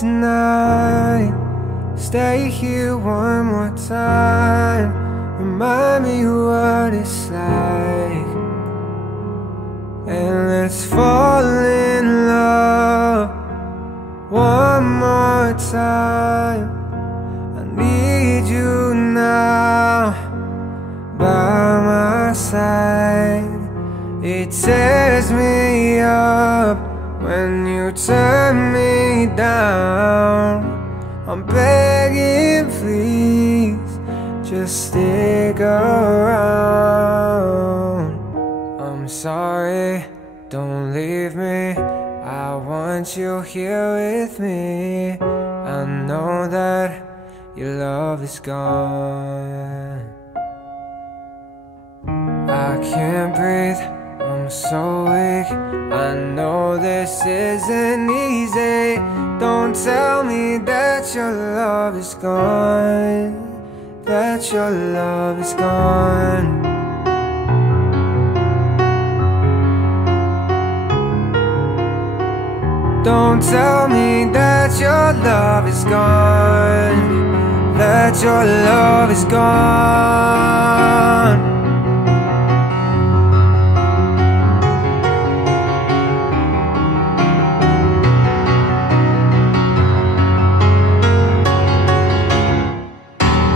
tonight. Stay here one more time. Remind me what it's like. And let's fall in love one more time. I need you now by my side. It tears me up when you turn me down. I'm begging, please, just stick around. I'm sorry, don't leave me. I want you here with me. I know that your love is gone. I can't breathe, I'm so weak. I know this isn't easy. Don't tell me that your love is gone, that your love is gone. Don't tell me that your love is gone, that your love is gone.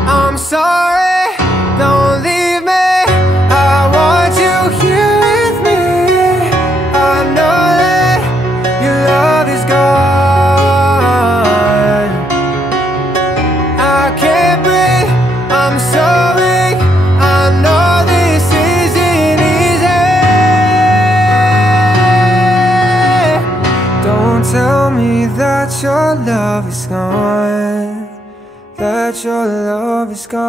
I'm sorry, don't leave me. I want you here with me. I know that your love is gone. I can't breathe, I'm so weak. I know this isn't easy. Don't tell me that your love is gone, that your love is gone,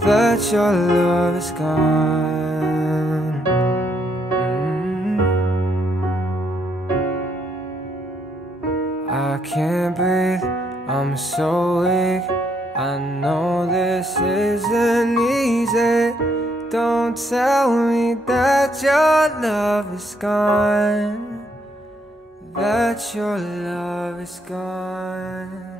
that your love is gone. I can't breathe, I'm so weak. I know this isn't easy. Don't tell me that your love is gone, that your love is gone.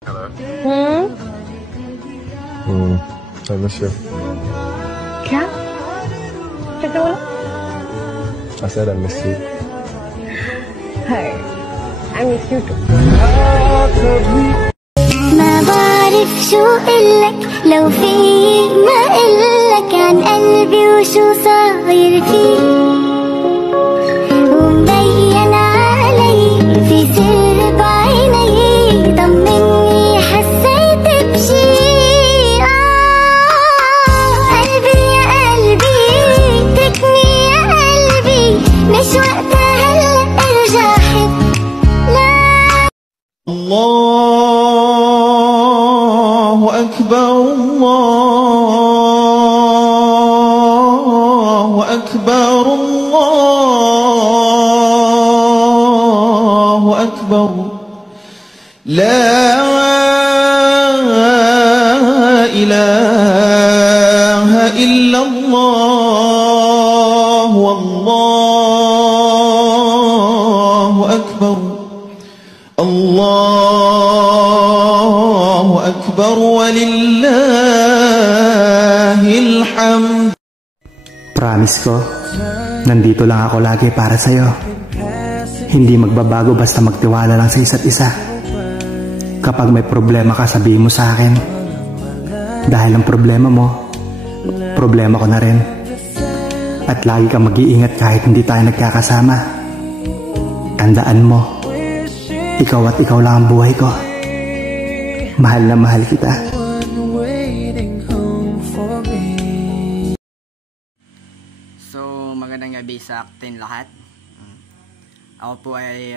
Hello? I miss you. क्या? कैसे बोला? I said I miss you. Hi, I miss you too. ما بعرف شو قلك لو في ما قلك عن قلبي وشو صاير فيه، ومبين علي في سر بعيني. طمني حسيت بشي، قلبي يا قلبي تكني يا قلبي، مش وقتها هلا ارجع حب. لا الله أكبر الله أكبر الله أكبر. لا إله إلا الله والله أكبر. الله أكبر ولله الحمد. Promise ko, nandito lang ako lagi para sa'yo. Hindi magbabago basta magtiwala lang sa isa't isa. Kapag may problema ka, sabihin mo sa akin. Dahil ang problema mo, problema ko na rin. At lagi kang mag-iingat kahit hindi tayo nagkakasama. Tandaan mo, ikaw at ikaw lang ang buhay ko. mahal na mahal kita. So, magandang gabi sa atin lahat. Ako po ay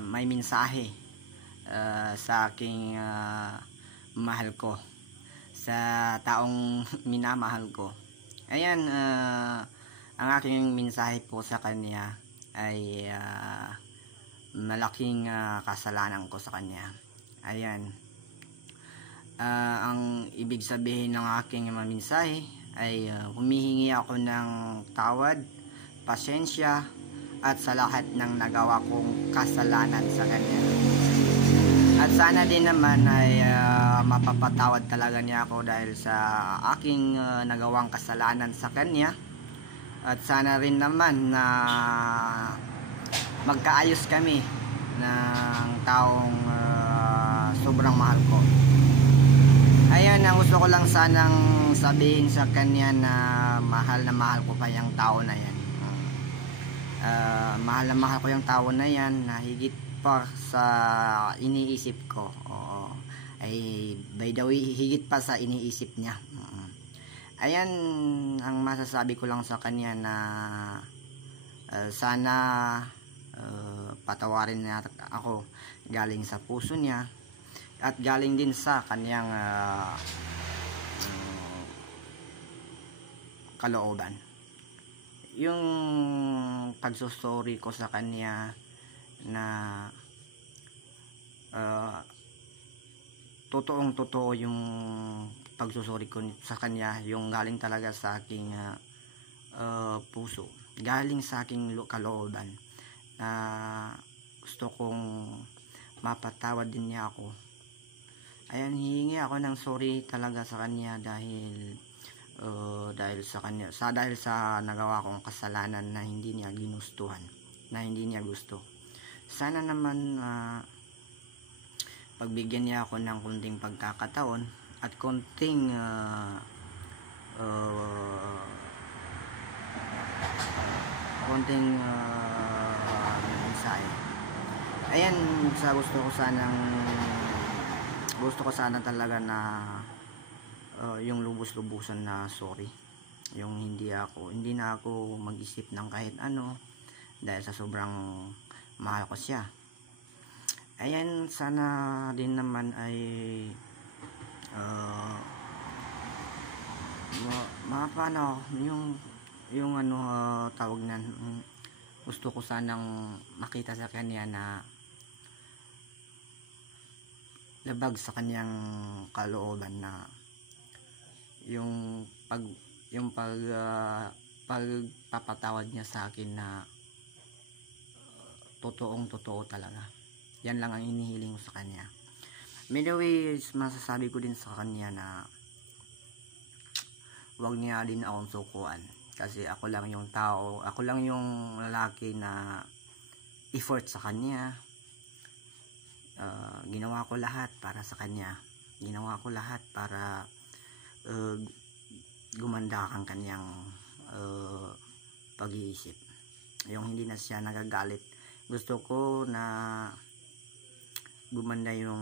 may mensahe sa aking mahal ko, sa taong minamahal ko. Ayan, ang aking mensahe po sa kanya ay malaking kasalanan ko sa kanya. Ayan, ang ibig sabihin ng aking mensahe ay humihingi ako ng tawad, pasensya, at sa lahat ng nagawa kong kasalanan sa kanya. At sana din naman ay mapapatawad talaga niya ako dahil sa aking nagawang kasalanan sa kanya. At sana rin naman na magkaayos kami ng taong sobrang mahal ko. Ayan, ang gusto ko lang sanang sabihin sa kanya na mahal ko pa yung tao na yan. Mahal na mahal ko yung tao na yan na higit pa sa iniisip ko. Oo. Ay, by the way, higit pa sa iniisip niya. Ayan, ang masasabi ko lang sa kanya na sana patawarin niya ako galing sa puso niya at galing din sa kanyang kalooban. Yung pagsusori ko sa kanya na totoong-totoo yung pagsusori ko sa kanya, yung galing talaga sa aking puso, galing sa aking kalooban, na gusto kong mapatawad din niya ako. Ayan, hihingi ako ng sorry talaga sa kanya dahil sa nagawa kong kasalanan na hindi niya ginustuhan, na hindi niya gusto. Sana naman pagbigyan niya ako ng konting pagkakataon at konting mensahe. Ayan, gusto ko sana talaga na yung lubos-lubusan na sorry, yung hindi na ako mag-isip ng kahit ano dahil sa sobrang mahal ko siya. Ayan, sana din naman ay tawag nan, gusto ko sanang makita sa kanya na labag sa kanyang kalooban na yung pagpapatawad niya sa akin na totoo talaga. Yan lang ang inihiling ko sa kanya. By the way, masasabi ko din sa kanya na wag niya din akong sukuan, kasi ako lang yung lalaki na effort sa kanya. Ginawa ko lahat para sa kanya, ginawa ko lahat para gumanda ang kanyang pag-iisip, yung hindi na siya nagagalit. Gusto ko na gumanda yung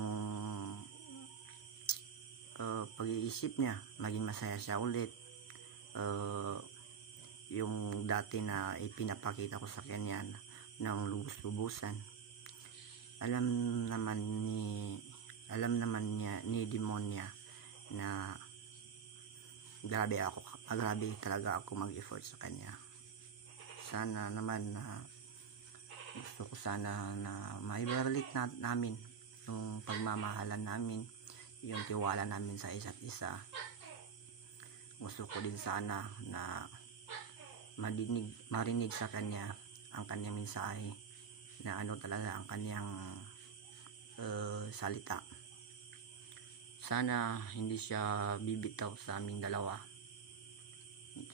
pag-iisip niya, maging masaya siya ulit. Yung dati na ipinapakita ko sa kanya ng lubos-lubusan, alam naman niya ni demonya na grabe talaga ako mag-effort sa kanya. Sana naman gusto ko sana na maibalik namin yung pagmamahalan namin, yung tiwala namin sa isa't isa. Gusto ko din sana na marinig sa kanya ang kanyang mensahe, na ano talaga ang kanyang salita. Sana hindi siya bibitaw sa aming dalawa,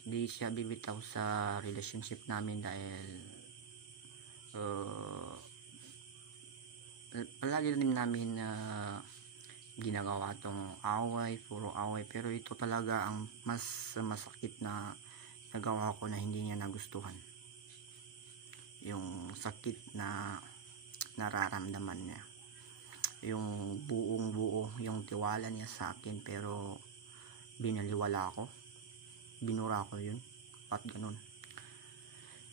hindi siya bibitaw sa relationship namin dahil palagi rin namin ginagawa tong puro away, pero ito talaga ang mas masakit na nagawa ko na hindi niya nagustuhan. Yung sakit na nararamdaman niya. yung buong buo yung tiwala niya sa akin, pero binaliwala ako, binura ko yun at ganun.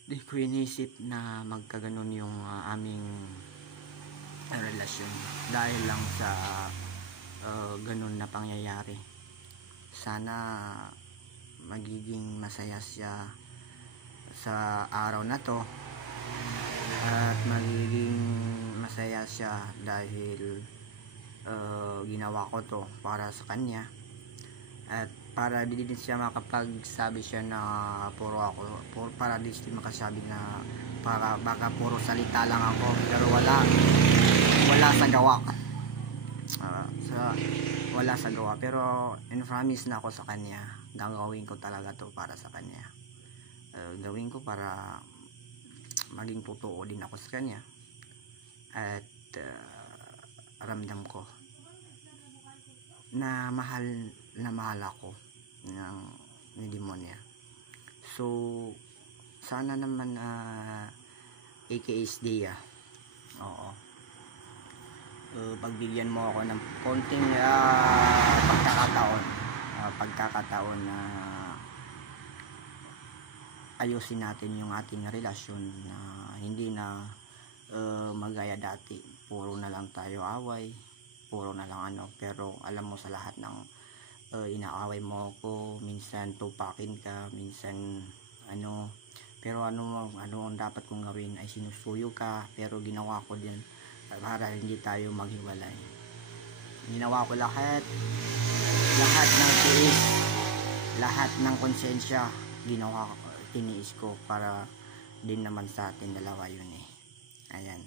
Di ko inisip na magkaganon yung aming relasyon dahil lang sa ganun na pangyayari. Sana magiging masaya siya sa araw na to at magiging masaya siya dahil ginawa ko to para sa kanya, at para di din siya makapagsabi siya na para di siya makasabi na baka puro salita lang ako pero wala sa gawa. Wala sa gawa, pero in-promise na ako sa kanya, gagawin ko talaga to para sa kanya. Gawin ko para maging totoo din ako sa kanya, at ramdam ko na mahal ako ni Demonia. So sana naman AKSD pagbigyan mo ako ng konting pagkakataon na ayusin natin yung ating relasyon, na hindi na magaya dati, puro na lang tayo away, puro na lang pero alam mo sa lahat ng inaaway mo ako, minsan tupakin ka, minsan pero ano ang dapat kong gawin ay sinusuyo ka, pero ginawa ko din para hindi tayo maghiwalay. Ginawa ko lahat ng tiis, lahat ng konsensya, tiniis ko para din naman sa atin dalawa yun Ayan.